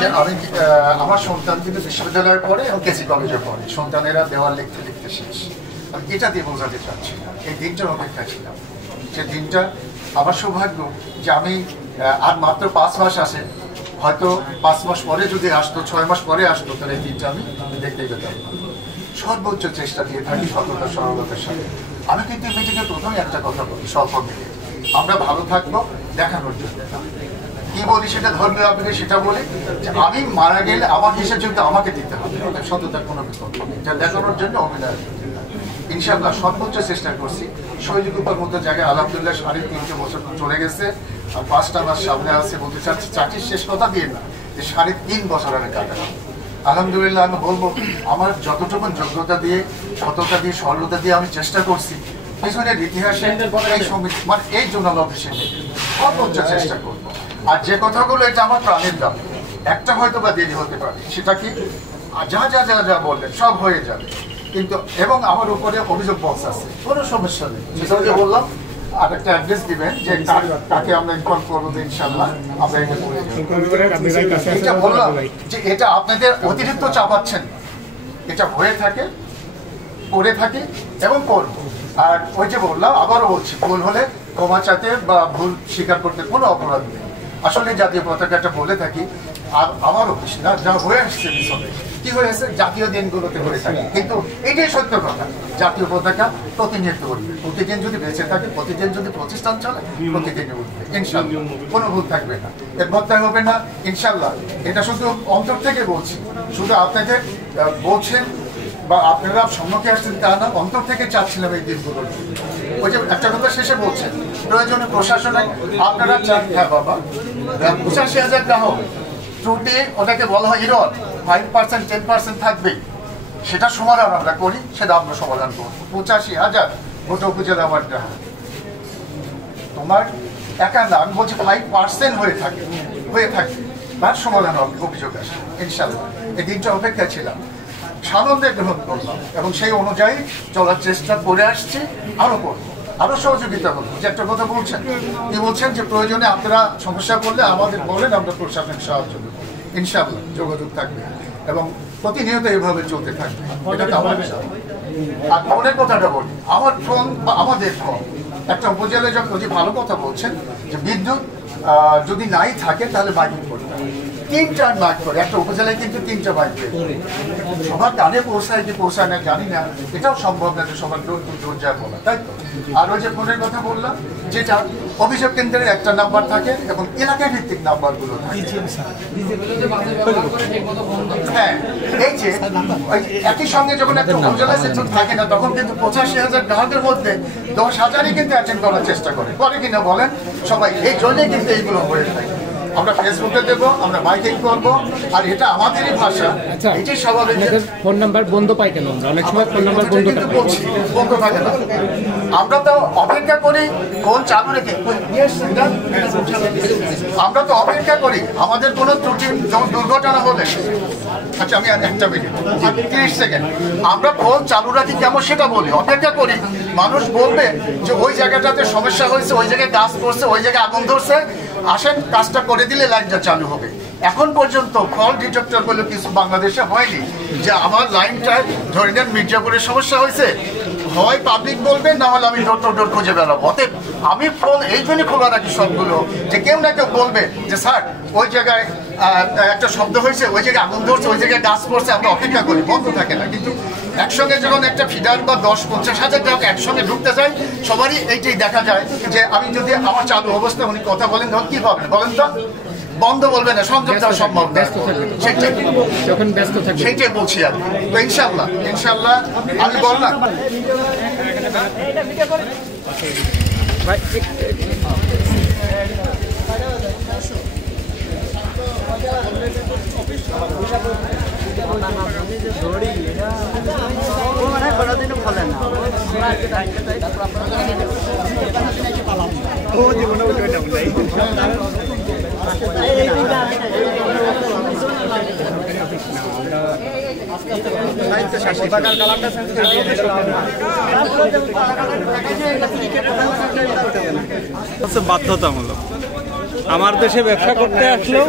যে আমি আমার সন্তান কিন্তু বিশ্ববিদ্যালয়ের পরে এবং কেসি কলেজের পরে সন্তানেরা দেওয়াল লিখতে লিখতে শেষ। আমি এটা দিয়ে বোঝাতে চাচ্ছি না, এই দিনটার অপেক্ষা ছিলাম। যে দিনটা আমার সৌভাগ্য যে আমি আর মাত্র 5 মাস আসে, হয়তো 5 মাস পরে যদি আসতো, 6 মাস পরে আসতো, তাহলে এই দিনটা আমি দেখতেই পেতাম। সর্বোচ্চ চেষ্টা দিয়ে থাকি সততা সরলতার সাথে। আমি কিন্তু মিটিংয়ে প্রথমে একটা কথা বলি, স্বল্প মিলে আমরা ভালো থাকবো দেখানোর জন্য। কি বলি সেটা ধর্মীয় আবেগে সেটা বলি যে আমি মারা গেলে আমার হিসেবে কিন্তু আমাকে দিতে হবে, সততার কোনো বিকল্প নেই। এটা দেখানোর জন্য অভিনয় ইনশাআল্লাহ সর্বোচ্চ চেষ্টা করছি। শহীদ উপর মতো জায়গায় আলহামদুলিল্লাহ 3.5 বছর চলে গেছে, আর 5টা মাস সামনে আসছে। বলতে চাচ্ছি চাকরির শেষ কথা দিয়ে না, যে 3.5 বছর আমি কাটালাম। আলহামদুলিল্লাহ আমি বলবো আমার যতটুকু যোগ্যতা দিয়ে, সততা দিয়ে, সরলতা দিয়ে আমি চেষ্টা করছি পিছনের ইতিহাসে এই সমিতি মানে এই জোনাল অফিসে সর্বোচ্চ চেষ্টা করবো। আর যে কথাগুলো এটা আমার প্রাণের দাম, একটা হয়তো বা দেরি হতে পারে, সেটা কি যা যা যা যা বললেন সব হয়ে যাবে, কিন্তু এবং আমার উপরে অভিযোগ বক্স আছে, কোনো সমস্যা নেই। সেটা যে বললাম আর একটা অ্যাড্রেস দিবেন যে তাকে আমরা ইনফর্ম করবো, ইনশাল্লাহ আমরা এটা করে দেব। এটা বললাম যে এটা আপনাদের অতিরিক্ত চাপাচ্ছেন, এটা হয়ে থাকে, করে থাকি এবং করব। আর ওই যে বললাম, আবারও বলছি, ভুল হলে ক্ষমা চাইতে বা ভুল স্বীকার করতে কোনো অপরাধ নেই। আসলে জাতীয় পতাকাটা বলে থাকি, আর আমারও না যা হয়ে আসছে পিছনে কি হয়েছে জাতীয় দিনগুলোতে হয়ে থাকে, কিন্তু এটাই সত্য কথা। জাতীয় পতাকা প্রতিনিয়ত উঠবে, প্রতিদিন যদি বেঁচে থাকে, প্রতিদিন যদি প্রতিষ্ঠান চলে, প্রতিদিনই উঠবে ইনশাল্লাহ, কোনো ভুল থাকবে না, এর মধ্যে হবে না ইনশাল্লাহ। এটা শুধু অন্তর থেকে বলছি, শুধু আপনাদের বলছেন বা আপনারা সম্মুখে আসছেন তা না, অন্তর থেকে চাচ্ছিলাম এই দিনগুলোর। ওই যে একটা কথা শেষে বলছেন প্রয়োজনে প্রশাসনে আপনারা চান, হ্যাঁ বাবা 85,000 গ্রাহক ত্রুটি, ওটাকে বলা হয় ইরর, 5% 10% থাকবেই, সেটা সমাধান আমরা করি, সেটা আমরা সমাধান করবো। 85,000 গোটা উপজেলা আমার গ্রাহক, তোমার একা না, আমি বলছি 5% হয়ে থাকে তার সমাধান হবে, অভিযোগ আসে ইনশাল্লাহ। এই দিনটা অপেক্ষা ছিলাম, সানন্দে গ্রহণ করলাম এবং সেই অনুযায়ী চলার চেষ্টা করে আসছি, আরো করবো, আরো সহযোগিতা করবো। যে একটা কথা বলছেন, কি বলছেন যে প্রয়োজনে আপনারা সমস্যা করলে আমাদের বলেন, আমরা প্রশাসনের সাহায্য দেবো ইনশাআল্লাহ, যোগাযোগ থাকবে এবং প্রতিনিয়ত এভাবে চলতে থাকবে। এটা তো আমার। আর ফোনের কথাটা বলি, আমার ফোন বা আমাদের ফোন একটা উপজেলায় যখন যে ভালো কথা বলছেন যে বিদ্যুৎ যদি নাই থাকে তাহলে মাইকিং করতে হবে, 3টা মাইক করে একটা উপজেলায়, কিন্তু 3টা মাইক সবার কানে পৌঁছায় কি পৌঁছায় না জানি না, এটাও সম্ভব না যে সবার জোর যায় বলা, তাই তো। আর ওই যে ফোনের কথা বললাম, যেটা অভিযোগ কেন্দ্রের একটা নাম্বার থাকে এবং এলাকা ভিত্তিক নাম্বারগুলো থাকে। হ্যাঁ, এই যে একই সঙ্গে যখন একটা উপজেলায় সেন্টার থাকে না, তখন কিন্তু 85,000 গ্রাহকের মধ্যে 10,000ই কিন্তু অ্যাটেন্ড করার চেষ্টা করে কিনা বলেন সবাই। এই জন্যই কিন্তু এইগুলো হয়ে থাকে। আমরা ফেসবুকে দেব, আমরা মাইকিং করব, আর এটা আমাদেরই ভাষা, এটাই স্বাভাবিক। ফোন নাম্বার বন্ধ পাই কেন? অনেক সময় ফোন নাম্বার বন্ধ থাকে না, আমরা তো অপেক্ষা করি ফোন চালু রেখে, আমরা তো অপেক্ষা করি আমাদের কোনো ত্রুটি, যেমন দুর্ঘটনা হলে, আচ্ছা আমি আর একটা মিনিট 30 সেকেন্ড, আমরা ফোন চালু রাখি কেমন সেটা বলি, অপেক্ষা করি মানুষ বলবে যে ওই জায়গাটাতে সমস্যা হয়েছে, ওই জায়গায় গাছ পড়ছে, ওই জায়গায় আগুন ধরছে, আসেন কাজটা করে দিলে লাইনটা চালু হবে। এখন পর্যন্ত ফল ডিটেক্টর বলে কিছু বাংলাদেশে হয়নি যে আমার লাইনটা ধরে নেন মির্জাপুরের সমস্যা হয়েছে, হয় পাবলিক বলবে, না হলে আমি ডোর টু ডোর খুঁজে বেড়াবো। অতএব আমি ফোন এই জন্য খোলা রাখি সবগুলো, যে কেউ না কেউ বলবে যে স্যার ওই জায়গায় একটা শব্দ হয়েছে, ওই জায়গায় আগুন ধরছে, ওই জায়গায় গাছ পড়ছে, আমরা অপেক্ষা করি, বন্ধ থাকে না। কিন্তু একসঙ্গে যখন একটা ফিডার বা 10-50,000 গ্রাহক একসঙ্গে ঢুকতে যায়, সবারই এইটাই দেখা যায় যে আমি যদি আমার চালু অবস্থায় উনি কথা বলেন, তখন কি পাবেন বলেন তো? বন্ধ বলবে না, সংযোগ দেওয়া সম্ভব না, সেইটাই বলছি আমি। তো ইনশাল্লাহ আমি বললাম বাধ্যতামূলক। আমার দেশে ব্যবসা করতে আসলো